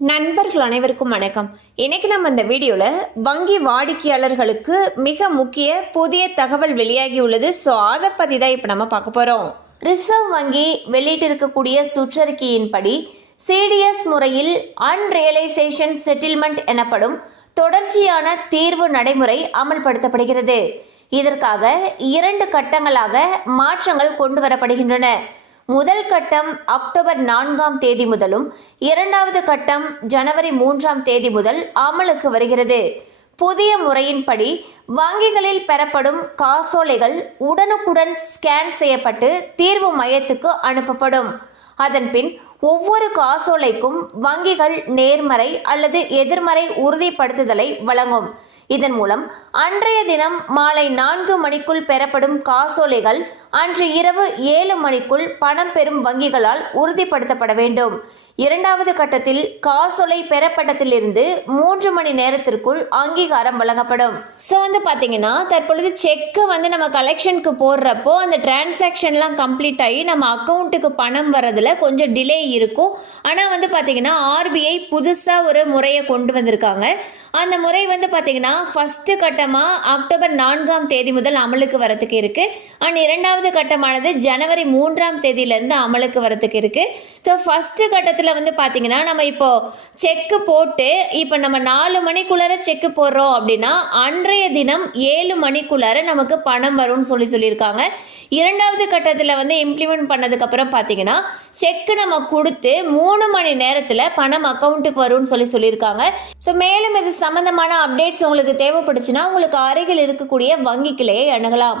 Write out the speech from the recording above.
நண்பர்கள் அனைவருக்கும் வணக்கம். இன்னைக்கு நம்ம இந்த வீடியோவில் வங்கி வாடிக்கையாளர்களுக்கு மிக முக்கிய புதிய தகவல் வெளியாகி உள்ளது. ஸோ அதை பற்றி தான் இப்போ நம்ம பார்க்க போகிறோம் ரிசர்வ் வங்கி வெளியிட்டிருக்கக்கூடிய சுற்றறிக்கையின்படி சிடிஎஸ் முறையில் அன்ரியலைசேஷன் செட்டில்மெண்ட் எனப்படும் தொடர்ச்சியான தீர்வு நடைமுறை அமல்படுத்தப்படுகிறது. இதற்காக இரண்டு கட்டங்களாக மாற்றங்கள் கொண்டு வரப்படுகின்றன. முதல் கட்டம் அக்டோபர் நான்காம் தேதி முதலும் இரண்டாவது கட்டம் ஜனவரி மூன்றாம் தேதி முதல் அமலுக்கு வருகிறது. புதிய முறையின்படி வங்கிகளில் பெறப்படும் காசோலைகள் உடனுக்குடன் ஸ்கேன் செய்யப்பட்டு தீர்வு மையத்துக்கு அனுப்பப்படும். அதன்பின் ஒவ்வொரு காசோலைக்கும் வங்கிகள் நேர்மறை அல்லது எதிர்மறை உறுதிப்படுத்துதலை வழங்கும். இதன் மூலம் அன்றைய தினம் மாலை நான்கு மணிக்குள் பெறப்படும் காசோலைகள் அன்று இரவு ஏழு மணிக்குள் பணம் பெறும் வங்கிகளால் உறுதிப்படுத்தப்பட வேண்டும். இரண்டாவது கட்டத்தில் காசோலை பெறப்பட்டதிலிருந்து மூன்று மணி நேரத்திற்குள் அங்கீகாரம் வழங்கப்படும். ஸோ வந்து பார்த்தீங்கன்னா தற்பொழுது செக்கை வந்து நம்ம கலெக்ஷனுக்கு போடுறப்போ அந்த டிரான்சாக்ஷன்லாம் கம்ப்ளீட் ஆகி நம்ம அக்கௌண்ட்டுக்கு பணம் வரதில் கொஞ்சம் டிலே இருக்கும். ஆனால் வந்து பார்த்தீங்கன்னா ஆர்பிஐ புதுசாக ஒரு முறையை கொண்டு வந்திருக்காங்க. அந்த முறை வந்து பார்த்தீங்கன்னா ஃபஸ்ட்டு கட்டமாக அக்டோபர் நான்காம் தேதி முதல் அமலுக்கு வரத்துக்கு இருக்குது அண்ட் இரண்டாவது கட்டமானது ஜனவரி மூன்றாம் தேதியிலேருந்து அமலுக்கு வரத்துக்கு இருக்குது ஸோ ஃபஸ்ட்டு கட்டத்தில் வந்து பார்த்தீங்கன்னா நம்ம இப்போது செக்கு போட்டு இப்போ நம்ம நாலு மணிக்குள்ளார செக்கு போடுறோம் அப்படின்னா அன்றைய தினம் ஏழு மணிக்குள்ளார நமக்கு பணம் வரும்னு சொல்லி சொல்லியிருக்காங்க. இரண்டாவது கட்டத்தில் வந்து இம்ப்ளிமெண்ட் பண்ணதுக்கப்புறம் பார்த்தீங்கன்னா செக்கு நம்ம கொடுத்து மூணு மணி நேரத்தில் பணம் அக்கௌண்ட்டுக்கு வரும்னு சொல்லி சொல்லியிருக்காங்க. ஸோ மேலும் இது சம்மந்தமான அப்டேட்ஸ் உங்களுக்கு தேவைப்படுச்சுன்னா உங்களுக்கு அருகில் இருக்கக்கூடிய வங்கிக்கிலேயே அணுகலாம்.